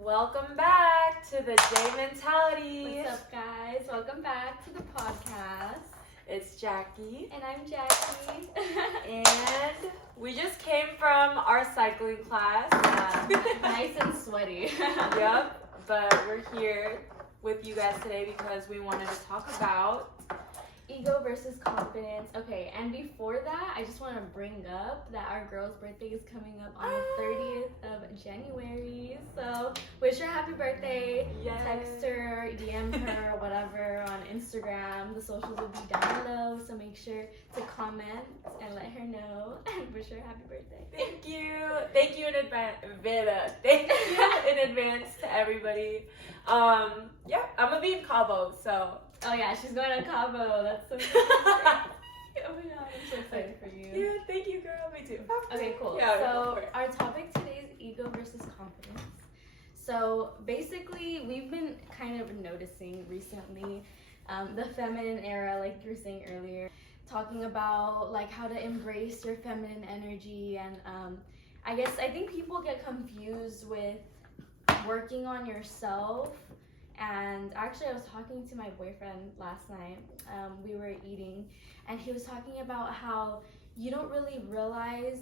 Welcome back to the J Mentality. What's up, guys? Welcome back to the podcast. It's Jackie. And I'm Jackie. And we just came from our cycling class. Nice and sweaty. Yep, but we're here with you guys today because we wanted to talk about ego versus confidence. Okay, and before that, I just want to bring up that our girl's birthday is coming up on the 30th of January. So wish her happy birthday. Yes. Text her, DM her, whatever on Instagram. The socials will be down below. So make sure to comment and let her know and wish her happy birthday. Thank you. Thank you in advance. Thank you in advance to everybody. Yeah, I'm gonna be in Cabo, so. Oh yeah, she's going to Cabo. That's so exciting. Oh my god, I'm so excited for you. Yeah, thank you, girl. Me too. Okay, cool. Yeah, so our topic today is ego versus confidence. So basically, we've been kind of noticing recently the feminine era, like you were saying earlier, talking about like how to embrace your feminine energy, and I think people get confused with working on yourself. And actually, I was talking to my boyfriend last night. We were eating, and he was talking about how you don't really realize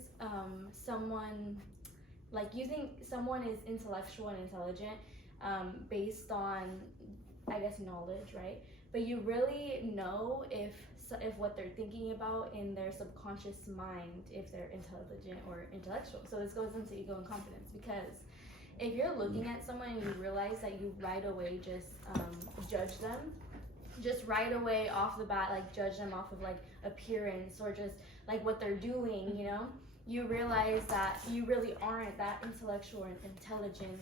you think someone is intellectual and intelligent based on, I guess, knowledge, right? But you really know if what they're thinking about in their subconscious mind, if they're intelligent or intellectual. So this goes into ego and confidence, because if you're looking at someone and you realize that you right away just judge them, just right away off the bat, like judge them off of like appearance or just like what they're doing, you know, you realize that you really aren't that intellectual and intelligent,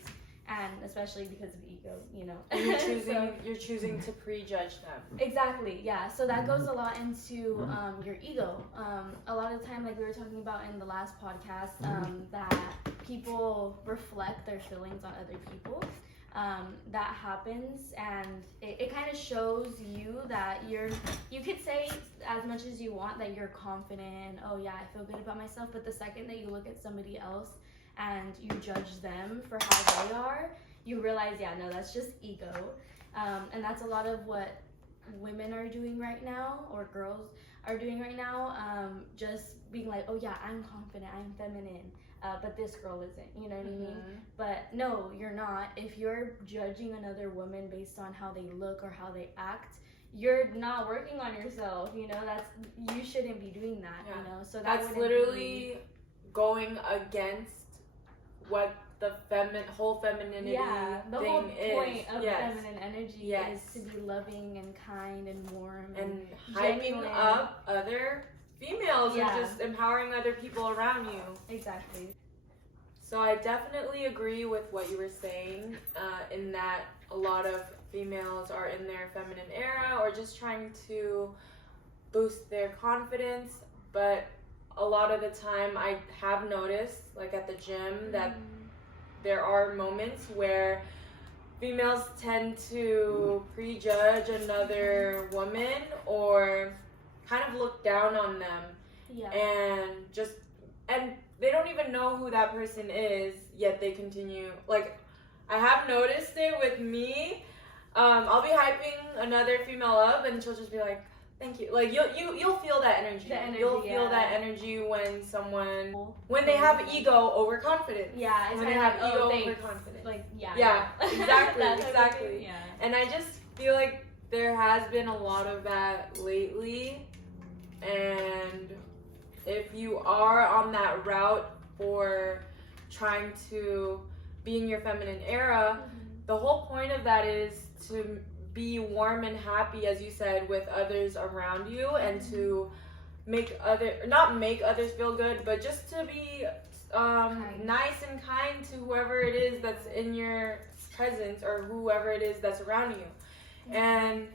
and especially because of ego, you know. And you're choosing to prejudge them. Exactly, yeah. So that goes a lot into your ego. A lot of the time, like we were talking about in the last podcast, that people reflect their feelings on other people. That happens, and it kind of shows you that you could say as much as you want that you're confident, oh yeah, I feel good about myself, but the second that you look at somebody else and you judge them for how they are, you realize, yeah, no, that's just ego. And that's a lot of what women are doing right now, or girls are doing right now, just being like, oh yeah, I'm confident, I'm feminine, but this girl isn't, you know what I mean? But no, you're not. If you're judging another woman based on how they look or how they act, you're not working on yourself, you know. You shouldn't be doing that, you know. So that's literally going against what the whole femininity the thing whole point is. of feminine energy is to be loving and kind and warm and hyping up other females and just empowering other people around you. Exactly. So I definitely agree with what you were saying, in that a lot of females are in their feminine era or just trying to boost their confidence, but a lot of the time I have noticed, like at the gym, that there are moments where females tend to prejudge another woman or kind of look down on them. Yeah. And they don't even know who that person is, yet they continue. Like, I have noticed it with me. I'll be hyping another female up and she'll just be like, thank you. Like, you'll feel that energy. You'll feel that energy when they have ego over confidence. Yeah, it's when they have ego over confidence. Like, yeah, exactly, exactly. Yeah. And I just feel like there has been a lot of that lately. And if you are on that route for trying to be in your feminine era, the whole point of that is to be warm and happy, as you said, with others around you, and to not make others feel good, but just to be nice and kind to whoever it is that's in your presence or whoever it is that's around you. And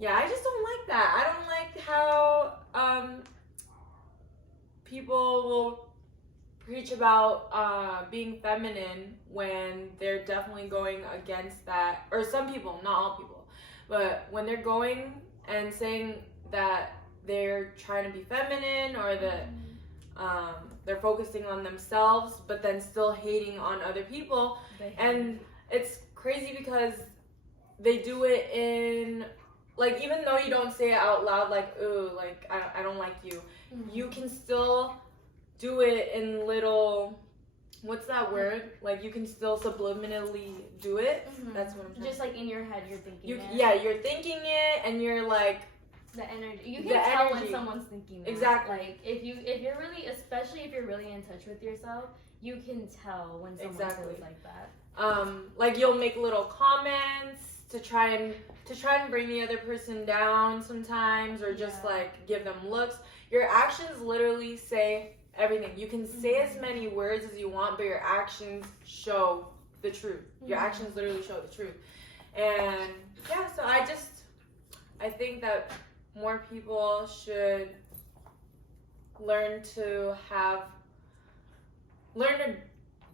yeah, I just don't like that. I don't like how people will preach about being feminine when they're definitely going against that. Or some people, not all people, but when they're going and saying that they're trying to be feminine, or that they're focusing on themselves, but then still hating on other people. And it's crazy because they do it in, like, even though you don't say it out loud, like, ooh, like, I don't like you, you can still do it in little, what's that word? Like, you can still subliminally do it. That's what I'm trying just like in your head, you're thinking it. Yeah, you're thinking it, and you're like, the energy. You can tell when someone's thinking that. Exactly. Like, if you're really, especially if you're really in touch with yourself, you can tell when someone feels like that. Like, you'll make little comments to try and bring the other person down sometimes, or just like give them looks. Your actions literally say everything. You can say as many words as you want, but your actions show the truth. Your actions literally show the truth. And yeah, so I think that more people should learn to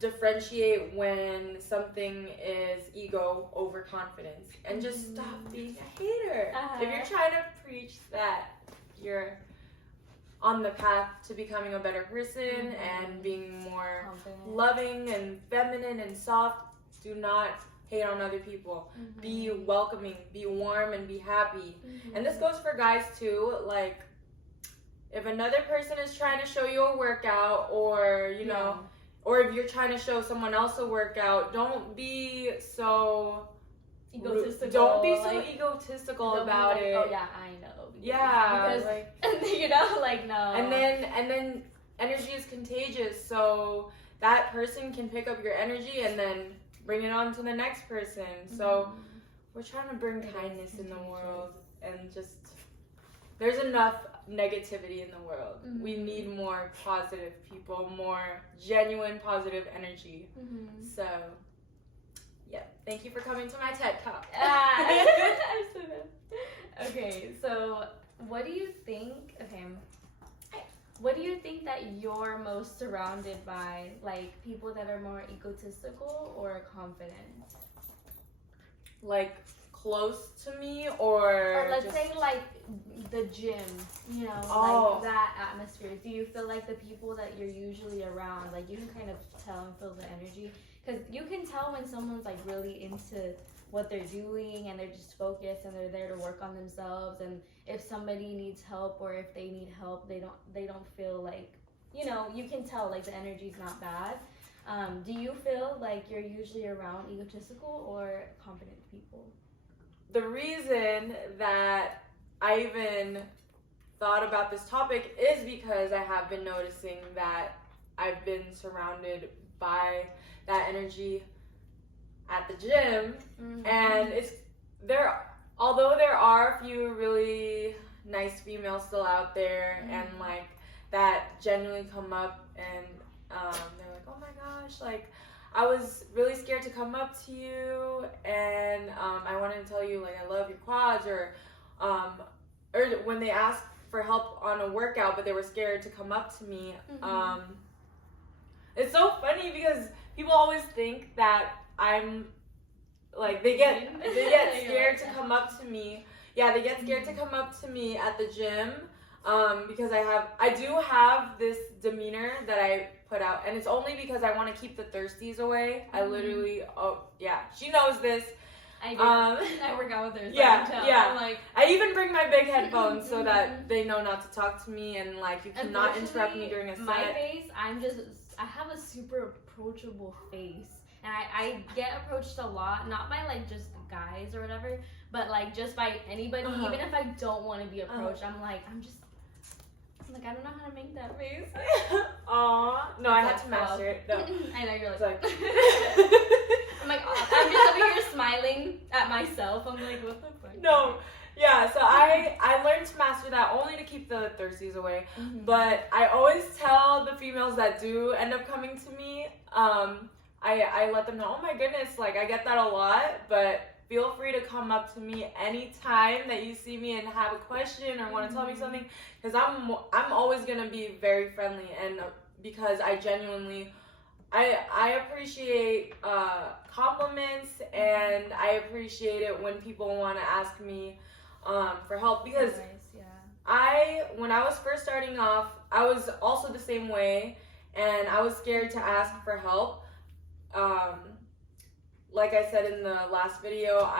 differentiate when something is ego over confidence, and just stop being a hater. If you're trying to preach that you're on the path to becoming a better person and being more loving and feminine and soft, do not hate on other people. Be welcoming, be warm, and be happy. And this goes for guys too. Like, if another person is trying to show you a workout, or you know, or if you're trying to show someone else a workout, don't be so egotistical. Don't be so egotistical about it. Oh yeah, I know. Yeah, because like, you know, like, no. And then energy is contagious, so that person can pick up your energy and then bring it on to the next person. So we're trying to bring kindness in the world, and just, there's enough negativity in the world. We need more positive people, more genuine positive energy. So yeah, thank you for coming to my TED Talk. Okay, so what do you think that you're most surrounded by, like people that are more egotistical or confident? Like, close to me, or let's say like the gym, you know, like that atmosphere. Do you feel like the people that you're usually around, like you can kind of tell and feel the energy? Because you can tell when someone's like really into what they're doing and they're just focused and they're there to work on themselves, and if somebody needs help or if they need help, they don't feel like, you know, you can tell like the energy's not bad. Do you feel like you're usually around egotistical or confident people? The reason that I even thought about this topic is because I have been noticing that I've been surrounded by that energy at the gym, and although there are a few really nice females still out there, and like that genuinely come up and they're like, oh my gosh, like, I was really scared to come up to you, and I wanted to tell you, like, I love your quads, or when they asked for help on a workout but they were scared to come up to me. It's so funny because people always think that I'm like, they get scared to come up to me. Yeah, they get scared to come up to me at the gym because I do have this demeanor that I put out, and it's only because I want to keep the thirsties away. I literally, she knows this. I do. I work out with her. So Yeah. Like, I even bring my big headphones so that they know not to talk to me, and like, you cannot interrupt me during a set. My face, I have a super approachable face, and I get approached a lot, not by like just guys or whatever, but like just by anybody. Even if I don't want to be approached, I'm like, I don't know how to make that face. Aw. No, I had to master it. No. I know, you're like, I'm like, I'm just over here smiling at myself. I'm like, what the fuck? No. Yeah, so I learned to master that only to keep the thirsties away. But I always tell the females that do end up coming to me, I let them know, oh my goodness, like, I get that a lot, but feel free to come up to me anytime that you see me and have a question or want to tell me something, because I'm always going to be very friendly, and because I genuinely, I appreciate compliments, and I appreciate it when people want to ask me for help, because when I was first starting off, I was also the same way, and I was scared to ask for help. Like I said in the last video,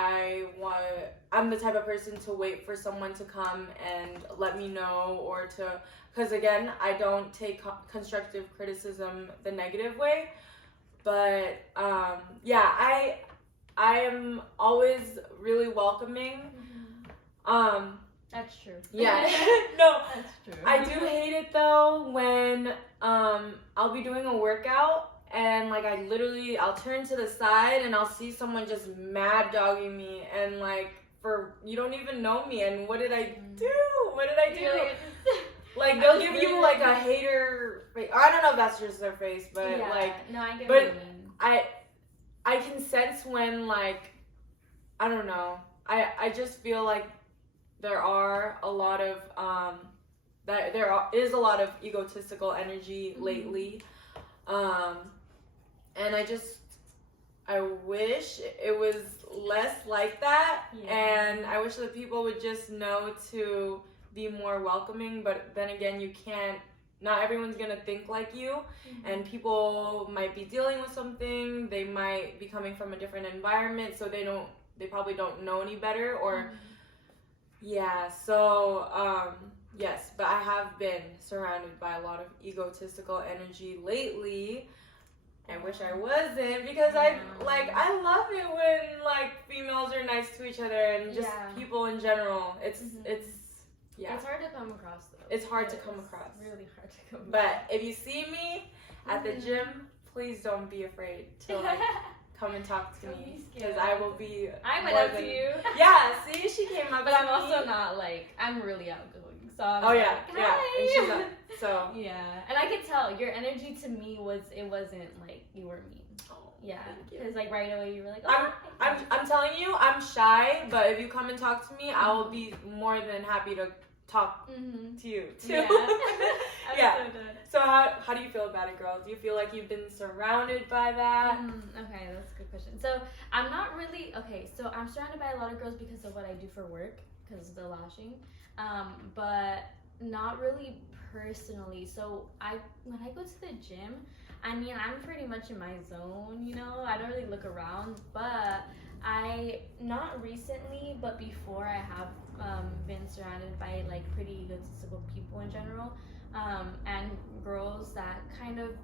I'm the type of person to wait for someone to come and let me know, or to, because again, I don't take constructive criticism the negative way. But yeah, I am always really welcoming. That's true. Yeah. No, that's true. I do hate it though when I'll be doing a workout and like I'll turn to the side and I'll see someone just mad dogging me, and like, for, you don't even know me, and what did I do? What did I do? Like, they'll give you like a hater face. I don't know if that's just their face, but yeah. like, no, I get but what you mean. I can sense when, like, I don't know. I just feel like there are a lot of is a lot of egotistical energy lately, and I wish it was less like that, and I wish that people would just know to be more welcoming. But then again, you can't. Not everyone's gonna think like you, and people might be dealing with something. They might be coming from a different environment, so they probably don't know any better, or yeah. So yes, but I have been surrounded by a lot of egotistical energy lately. I wish I wasn't, because I love it when like females are nice to each other, and just people in general. It's It's hard to come across though. It's hard to come across. Really hard to come across. But if you see me at the gym, please don't be afraid to like come and talk to me, because I will be. I went up to you. Yeah, see, she came up. But to I'm me. also not like, I'm really outgoing, so I'm and she's hi. not, so yeah, and I could tell your energy to me it wasn't like you were mean. Yeah, because like right away you were like, oh, I'm telling you, I'm shy, but if you come and talk to me, I will be more than happy to talk to you too. Yeah. So how do you feel about it, girl? Do you feel like you've been surrounded by that? Okay, that's a good question. So I'm not really so I'm surrounded by a lot of girls because of what I do for work, because of the lashing, but not really personally. So when I go to the gym, I mean, I'm pretty much in my zone, you know. I don't really look around, but not recently, but before, I have been surrounded by like pretty egotistical people in general, and girls that kind of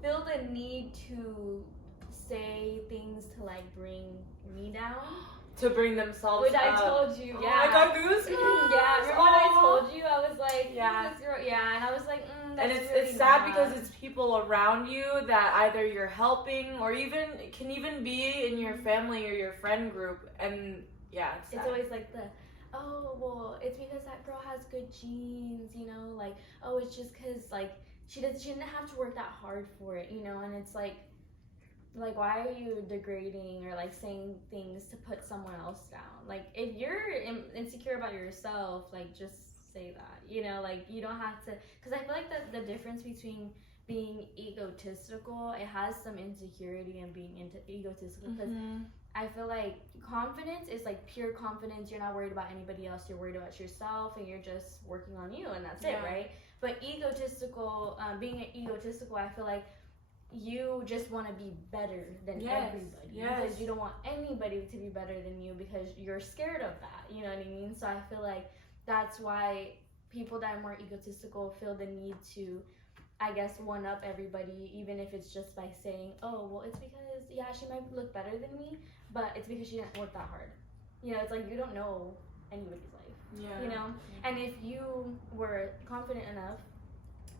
feel the need to say things to like bring me down. To bring themselves Which up. I told you, I got goosebumps. Yeah, remember when I told you? I was like, this girl, and I was like, that's and it's really sad not. because it's people around you that either you're helping, or it can even be in your family or your friend group, and it's always like it's because that girl has good genes, you know, like, it's just because like she didn't have to work that hard for it, you know. And it's like why are you degrading or like saying things to put someone else down? Like, if you're insecure about yourself, like, just say that, you know. Like, you don't have to, because I feel like the difference between being egotistical, it has some insecurity, and being egotistical, because I feel like confidence is like pure confidence. You're not worried about anybody else, you're worried about yourself, and you're just working on you, and that's it, right? But egotistical, being egotistical, I feel like you just want to be better than everybody, because you don't want anybody to be better than you, because you're scared of that, you know what I mean? So I feel like that's why people that are more egotistical feel the need to, I guess, one up everybody, even if it's just by saying, it's because she might look better than me, but it's because she didn't work that hard, you know. It's like, you don't know anybody's life, you know. And if you were confident enough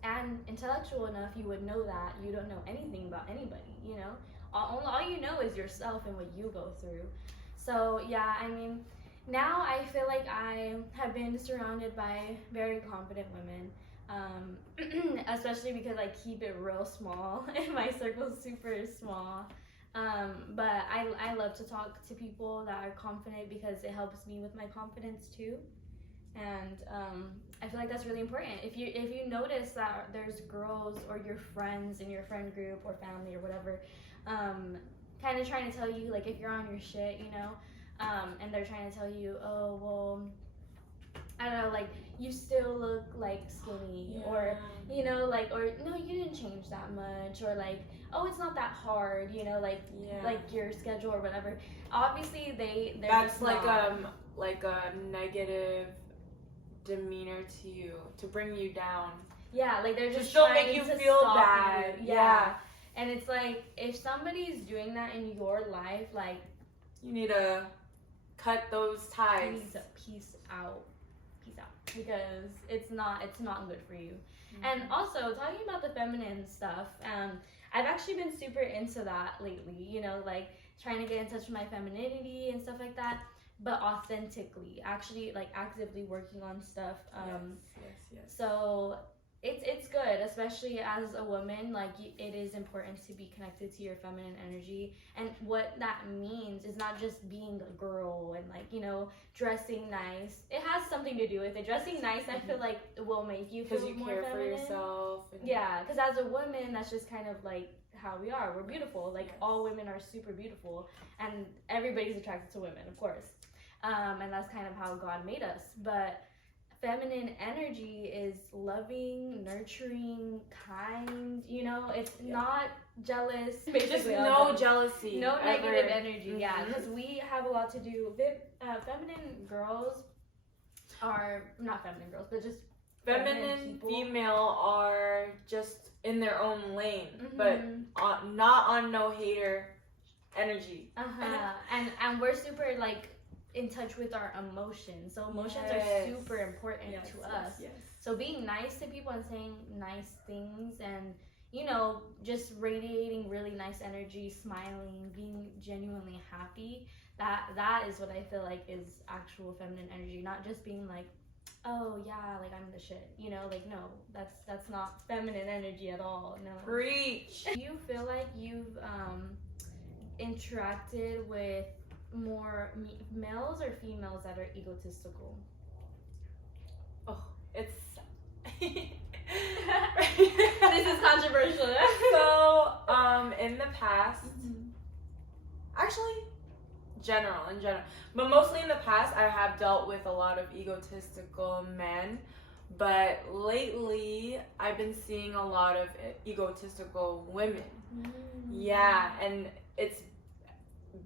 and intellectual enough, you would know that you don't know anything about anybody, you know. All you know is yourself and what you go through. So I mean, now I feel like I have been surrounded by very confident women, especially because I keep it real small and my circle's super small. But I love to talk to people that are confident, because it helps me with my confidence too. And I feel like that's really important. If you notice that there's girls or your friends in your friend group or family or whatever, kind of trying to tell you, like, if you're on your shit, you know, and they're trying to tell you, I don't know, like, you still look like skinny, or you know, like, or no, you didn't change that much, or like, oh, it's not that hard, you know, like your schedule or whatever. Obviously they're that's just like not. like a negative demeanor to you, to bring you down. Yeah, like they're just still trying make you to feel stop bad. you. Yeah. And it's like, if somebody's doing that in your life, like, you need to cut those ties. You need to peace out, because it's not good for you. And also, talking about the feminine stuff, I've actually been super into that lately, you know, like trying to get in touch with my femininity and stuff like that, but authentically, actually, like, actively working on stuff. Yes. So it's good, especially as a woman. Like, it is important to be connected to your feminine energy, and what that means is not just being a girl and, like, you know, dressing nice. It has something to do with it. Dressing nice, I feel like, will make you feel more feminine. Because you care for yourself. Yeah, because as a woman, that's just kind of like how we are. We're beautiful. Like, all women are super beautiful, and everybody's attracted to women, of course. And that's kind of how God made us. But feminine energy is loving, nurturing, kind, you know, it's not jealous. Just no jealousy. No negative energy, because we have a lot to do. Feminine girls are, not feminine girls, but just feminine female are just in their own lane, but not on no hater energy. And we're super, like, in touch with our emotions. So emotions are super important to us. So being nice to people and saying nice things, and, you know, just radiating really nice energy, smiling, being genuinely happy, that is what I feel like is actual feminine energy. Not just being like, oh yeah, like, I'm the shit, you know, like, no, that's not feminine energy at all. No. Preach. Do you feel like you've interacted with more males or females that are egotistical? Oh, it's this is controversial. So, in the past, actually, in general, but mostly in the past, I have dealt with a lot of egotistical men. But lately, I've been seeing a lot of egotistical women. Yeah, and it's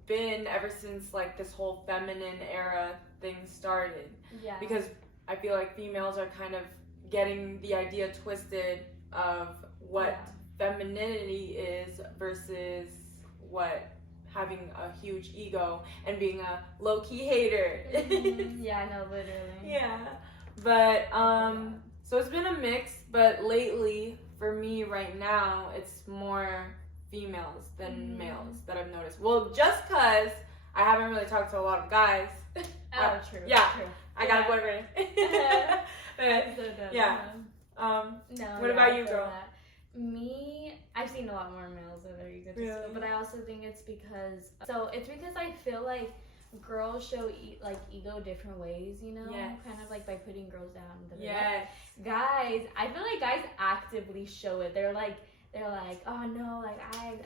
been ever since, like, this whole feminine era thing started. Yeah. Because I feel like females are kind of getting the idea twisted of what femininity is versus what having a huge ego and being a low-key hater. Yeah, no, literally. Yeah. But so it's been a mix, but lately for me right now it's more females than males that I've noticed. Well, just because I haven't really talked to a lot of guys. Oh, true. Yeah, true. I got a boyfriend. Yeah. No. What about you, girl? Me, I've seen a lot more males that are egotistical, but I also think it's because I feel like girls show like ego different ways, you know, kind of like by putting girls down. Yes. Guys, I feel like guys actively show it. They're like, oh no, like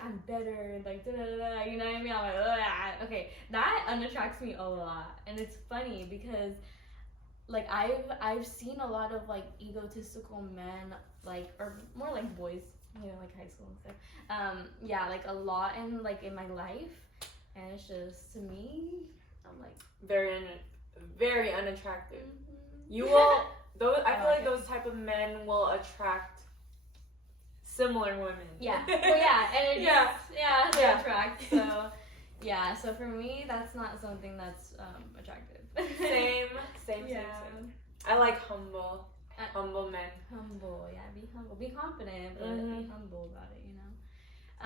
I'm better, and like da da da, you know what I mean? I'm like, ugh. Okay, that unattracts me a lot, and it's funny because, like, I've seen a lot of like egotistical men, like, or more like boys, you know, like high school and stuff. Like a lot in my life, and it's just, to me, I'm like very unattractive. You will those. I feel like those type of men will attract similar women. Yeah. Well, yeah, and they attract. So for me, that's not something that's attractive. Same. I like humble men. Humble, be humble, be confident, but be humble about it, you know. I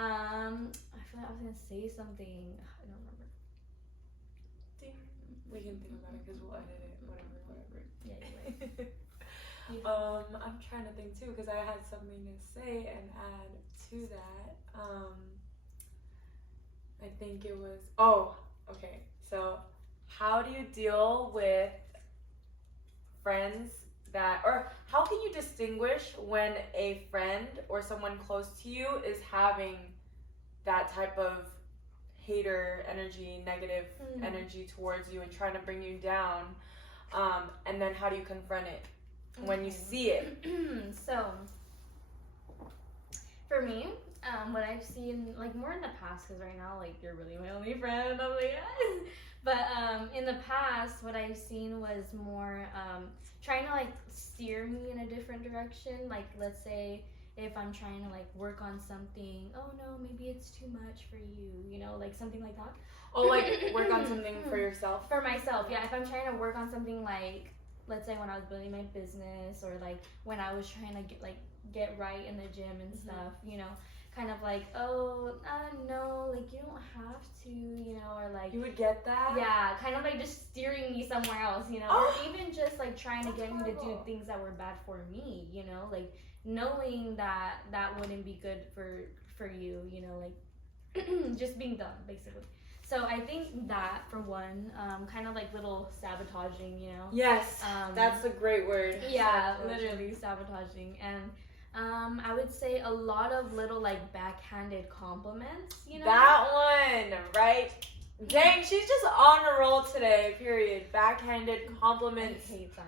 feel like I was gonna say something. I don't remember. We can think about it because we'll edit it. Whatever. Yeah, you're right. I'm trying to think too because I had something to say and add to that. I think it was. Oh, okay. So, how do you deal with friends or how can you distinguish when a friend or someone close to you is having that type of hater energy, negative energy towards you and trying to bring you down? And then how do you confront it when you see it? So, for me, what I've seen, like, more in the past, because right now, like, you're really my only friend, I'm like, but in the past, what I've seen was more trying to, like, steer me in a different direction. Like, let's say if I'm trying to, like, work on something, oh no, maybe it's too much for you, you know, like something like that. Oh, like work on something for yourself? For myself, yeah. If I'm trying to work on something, like, let's say when I was building my business, or like when I was trying to get right in the gym and stuff, you know, kind of like, oh, no, like, you don't have to, you know, or like, you would get that? Yeah, kind of like just steering me somewhere else, you know, or even just like trying to get me to do things that were bad for me, you know, like knowing that that wouldn't be good for you, you know, like just being dumb, basically. So I think that, for one, kind of like little sabotaging, you know. Yes, that's a great word. Yeah, literally sabotaging. And I would say a lot of little like backhanded compliments, you know. That one, right? Dang, she's just on a roll today, period. Backhanded compliments. I hate that.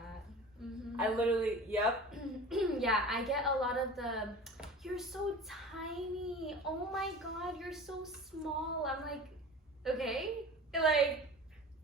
I literally, yep. Yeah, I get a lot of the, you're so tiny, oh my god, you're so small. I'm like, okay, like,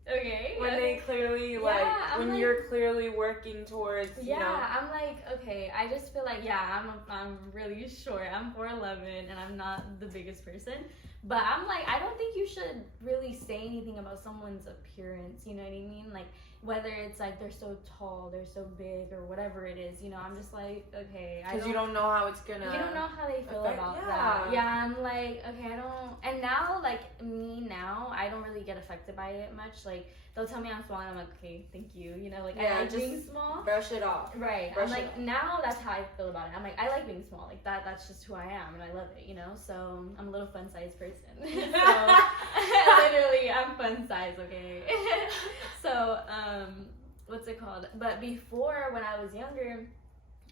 okay. When they clearly, like, when like, you're clearly working towards, you know. I'm like, okay, I just feel like, yeah, I'm really short. I'm 4'11", and I'm not the biggest person. But I'm like, I don't think you should really say anything about someone's appearance, you know what I mean? Like, whether it's like they're so tall, they're so big, or whatever it is, you know, I'm just like, okay. Because you don't know how it's gonna. You don't know how they feel about that. Yeah, I'm like, okay, I don't. And now, like, I don't really get affected by it much. Like, they'll tell me I'm small, and I'm like, okay, thank you. You know, like, I like being small. Brush it off. Right. I'm like, now that's how I feel about it. I'm like, I like being small. Like, that's just who I am, and I love it, you know? So, I'm a little fun-sized person. So, literally, I'm fun-sized, okay? So, what's it called? But before, when I was younger,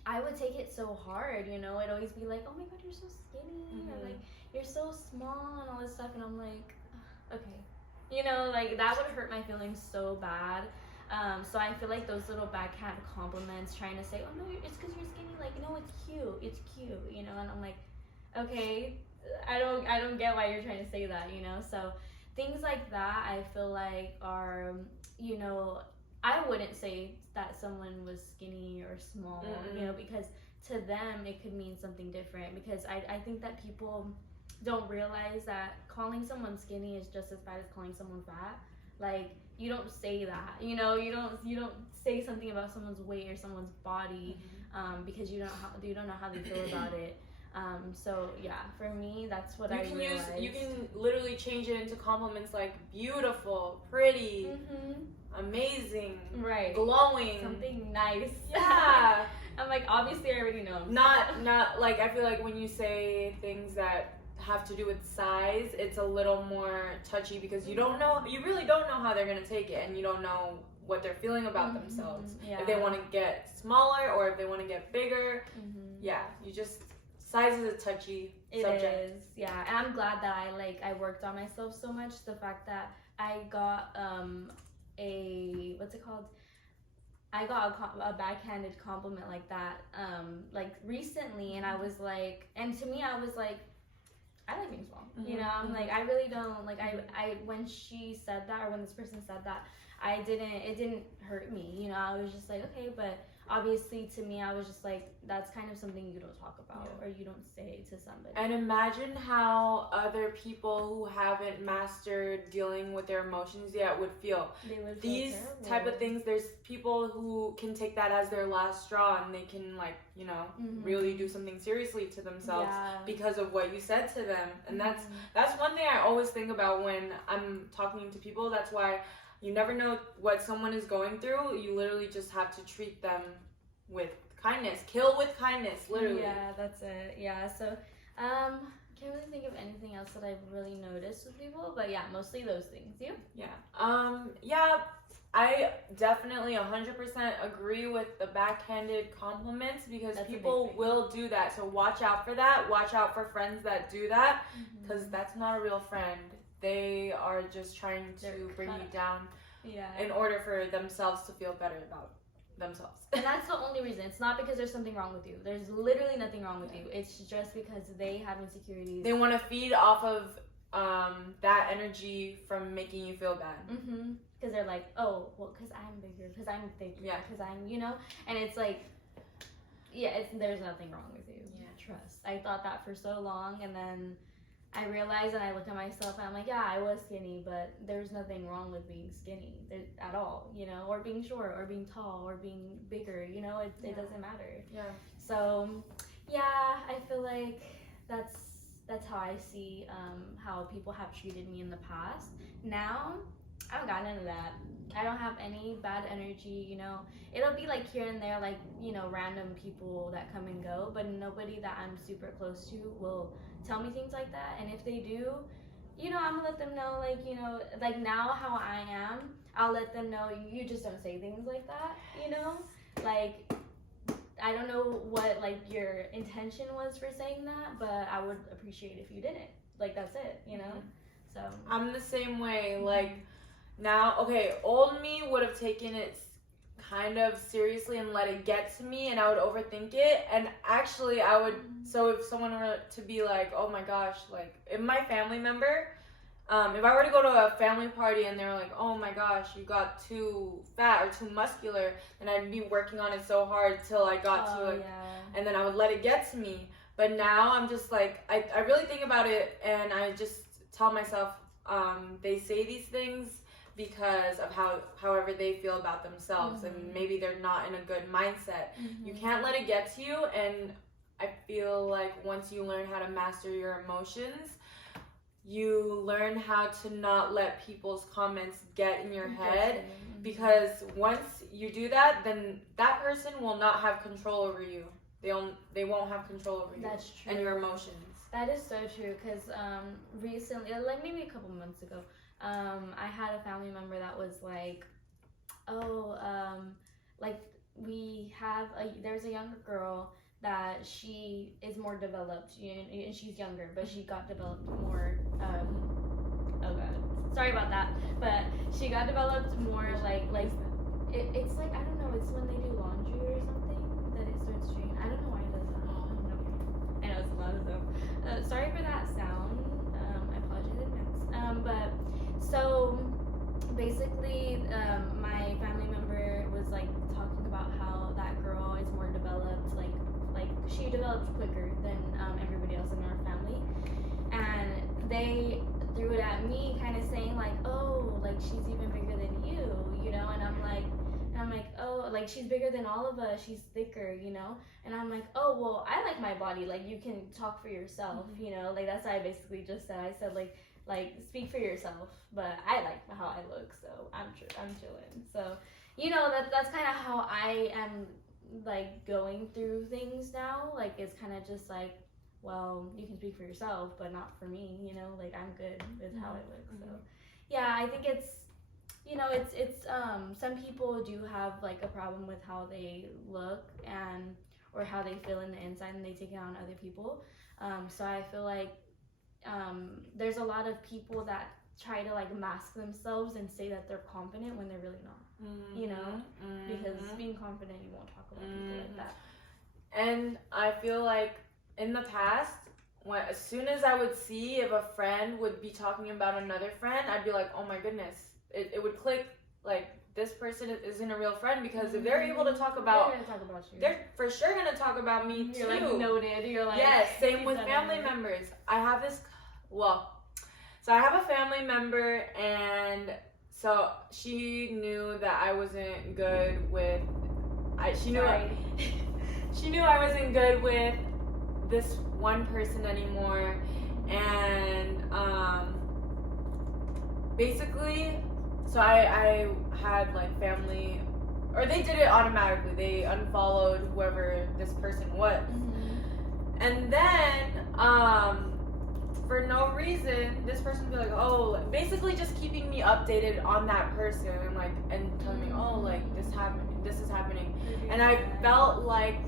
I would take it so hard, you know? It'd always be like, oh my god, you're so skinny, or like, you're so small, and all this stuff, and I'm like, okay. You know, like, that would hurt my feelings so bad. So I feel like those little backhand compliments, trying to say, oh no, it's because you're skinny, like, no, it's cute, you know? And I'm like, okay, I don't get why you're trying to say that, you know? So things like that, I feel like are, you know, I wouldn't say that someone was skinny or small, you know, because to them it could mean something different. Because I think that people don't realize that calling someone skinny is just as bad as calling someone fat. Like, you don't say that, you know, you don't say something about someone's weight or someone's body because you don't know how they feel about it. So yeah, for me, that's what I realized. You can literally change it into compliments like beautiful, pretty, amazing, right, glowing, something nice. Yeah. I'm like, obviously I already know. Not like, I feel like when you say things that have to do with size, it's a little more touchy because you really don't know how they're gonna take it, and you don't know what they're feeling about themselves. If they want to get smaller or if they want to get bigger. Yeah, size is a touchy subject. It is, yeah. And I'm glad that I worked on myself so much. The fact that I got I got a backhanded compliment like that like recently, and I was like, and to me I was like, I like being small, you know. I'm like, I really don't, like, I when she said that, or when this person said that, it didn't hurt me, you know. I was just like, okay, but obviously to me, I was just like, that's kind of something you don't talk about or you don't say to somebody. And imagine how other people who haven't mastered dealing with their emotions yet would feel. They would These feel terrible. Type of things, there's people who can take that as their last straw, and they can, like, you know, really do something seriously to themselves because of what you said to them. And that's one thing I always think about when I'm talking to people. That's why you never know what someone is going through. You literally just have to treat them with kindness. Kill with kindness, literally. Yeah, that's it. Yeah, so can't really think of anything else that I've really noticed with people, but yeah, mostly those things. You? Yeah, I definitely 100% agree with the backhanded compliments, because people will do that. So watch out for that. Watch out for friends that do that, because that's not a real friend. They are just trying to bring you down. in order for themselves to feel better about themselves. And that's the only reason. It's not because there's something wrong with you. There's literally nothing wrong with you. It's just because they have insecurities. They want to feed off of that energy from making you feel bad. Because they're like, oh, well, because I'm bigger, because I'm thicker, because I'm, you know? And it's like, there's nothing wrong with you. Trust. I thought that for so long, and then I realized, and I looked at myself, and I'm like, yeah, I was skinny, but there's nothing wrong with being skinny at all, you know, or being short, or being tall, or being bigger, you know, it doesn't matter. So, I feel like that's how I see how people have treated me in the past. Now, I haven't got none of that. I don't have any bad energy, you know. It'll be like here and there, like, you know, random people that come and go, but nobody that I'm super close to will tell me things like that. And if they do, you know, I'm gonna let them know, like, you know, like now how I am, I'll let them know you just don't say things like that, you know? Like, I don't know what, like, your intention was for saying that, but I would appreciate if you didn't. Like, that's it, you know? So. I'm the same way, like, now, okay, old me would have taken it kind of seriously and let it get to me, and I would overthink it. And actually, I would, so if someone were to be like, oh my gosh, like, if my family member, if I were to go to a family party and they're like, oh my gosh, you got too fat or too muscular, then I'd be working on it so hard till I got to it, and then I would let it get to me. But now I'm just like, I really think about it, and I just tell myself, they say these things because of however they feel about themselves, and maybe they're not in a good mindset. You can't let it get to you, and I feel like once you learn how to master your emotions, you learn how to not let people's comments get in your head, because once you do that, then that person will not have control over you. They won't have control over you. That's true. And your emotions. That is so true, because recently, like maybe a couple months ago, I had a family member that was like, like there's a younger girl that she is more developed, and she's younger, but she got developed more, oh god, sorry about that, but she got developed more like it's like, I don't know, it's when they do laundry or something that it starts changing. I don't know why it does that. I know it's a lot of stuff. Sorry for that sound. I apologize in advance. But so basically, my family member was like talking about how that girl is more developed, like she develops quicker than everybody else in our family, and they threw it at me, kind of saying like, oh, like she's even bigger than you, you know, and I'm like, oh, like she's bigger than all of us, she's thicker, you know, and I'm like, oh, well, I like my body, like you can talk for yourself, you know, like that's what I basically just said. I said like speak for yourself, but I like how I look, so I'm chilling. So, you know, that's kind of how I am, like, going through things now. Like, it's kind of just like, well, you can speak for yourself, but not for me, you know, like I'm good with how I look. So yeah, I think it's, you know, it's some people do have like a problem with how they look or how they feel in the inside, and they take it on other people. So I feel like there's a lot of people that try to like mask themselves and say that they're confident when they're really not, you know, because being confident, you won't talk about people like that. And I feel like in the past, as soon as I would see if a friend would be talking about another friend, I'd be like, oh my goodness, it would click, like, this person isn't a real friend, because if they're able to talk about, they're gonna talk about you. They're for sure gonna talk about me too. You're like noted. You're like, yes. Same with family members. I have this. So I have a family member, and so she knew that I wasn't good with. She knew I wasn't good with this one person anymore, and basically, so I had like family, or they did it automatically. They unfollowed whoever this person was, and then for no reason, this person would be like, oh, basically just keeping me updated on that person, and telling me, oh, like this is happening, and I felt like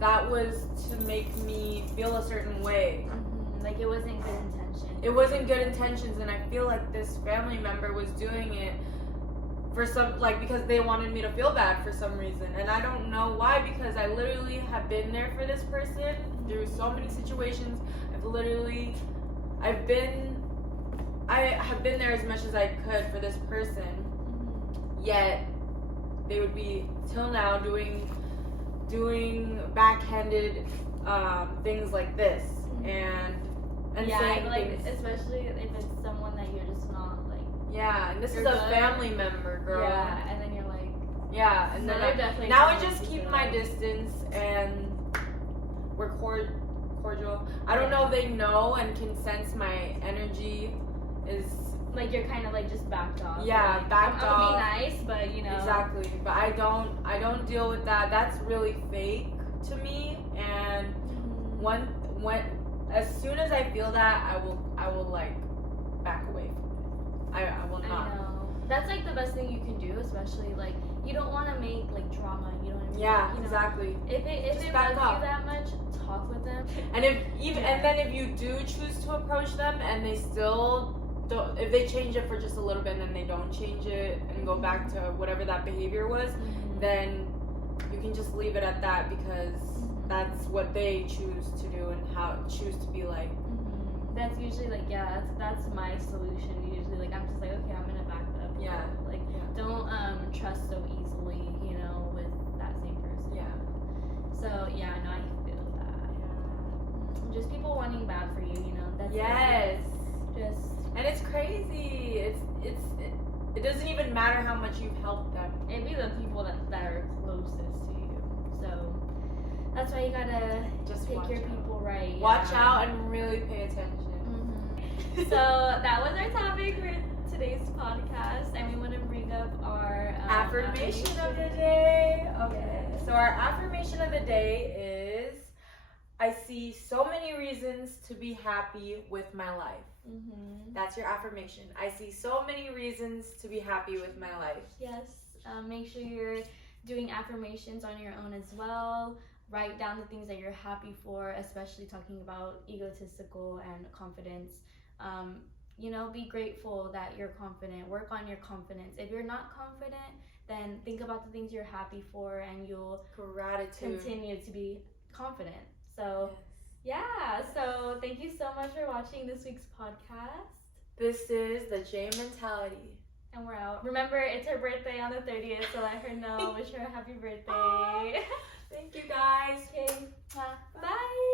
that was to make me feel a certain way. Like it wasn't good intentions. It wasn't good intentions, and I feel like this family member was doing it for some, like, because they wanted me to feel bad for some reason, and I don't know why, because I literally have been there for this person through so many situations. I have been there as much as I could for this person, yet they would be till now doing backhanded things like this, and yeah, saying like things. especially if it's someone that you're just not like. Yeah, and this is a family member, girl. Yeah, and then you're like. Yeah, and So then now I just keep my distance, and we're cordial. I don't know if they know and can sense my energy is. Like you're kind of like just backed off. Yeah, like, backed off. I'll be nice, but you know. Exactly, but I don't deal with that. That's really fake to me. And when as soon as I feel that, I will like back away from it. I will not. I know. That's like the best thing you can do, especially like you don't want to make like drama. You know what I mean? Yeah, you know, exactly. If it back bugs up. you that much, talk with them. And and then if you do choose to approach them and they still don't, if they change it for just a little bit and then they don't change it and go back to whatever that behavior was, then you can just leave it at that, because that's what they choose to do and choose to be like. That's usually like, yeah, that's my solution. Usually, like I'm just like, okay, I'm gonna back up. Yeah. Like don't trust so easily, you know, with that same person. Yeah. So yeah, no, I feel that. Yeah. Just people wanting bad for you, you know. That's Yes. Just. And it's crazy. It doesn't even matter how much you've helped them. It'd be the people that are closest to you. So that's why you gotta Just pick your people right. Watch out and really pay attention. So that was our topic for today's podcast, and we want to bring up our affirmation of the day. Okay. So our affirmation of the day is, I see so many reasons to be happy with my life. That's your affirmation. I see so many reasons to be happy with my life. Yes. Make sure you're doing affirmations on your own as well. Write down the things that you're happy for, especially talking about egotistical and confidence. You know, be grateful that you're confident. Work on your confidence. If you're not confident, then think about the things you're happy for, and you'll continue to be confident. So, yeah. So, thank you so much for watching this week's podcast. This is the J Mentality. And we're out. Remember, it's her birthday on the 30th, so let her know. Wish her a happy birthday. Thank you, guys. Okay. Bye.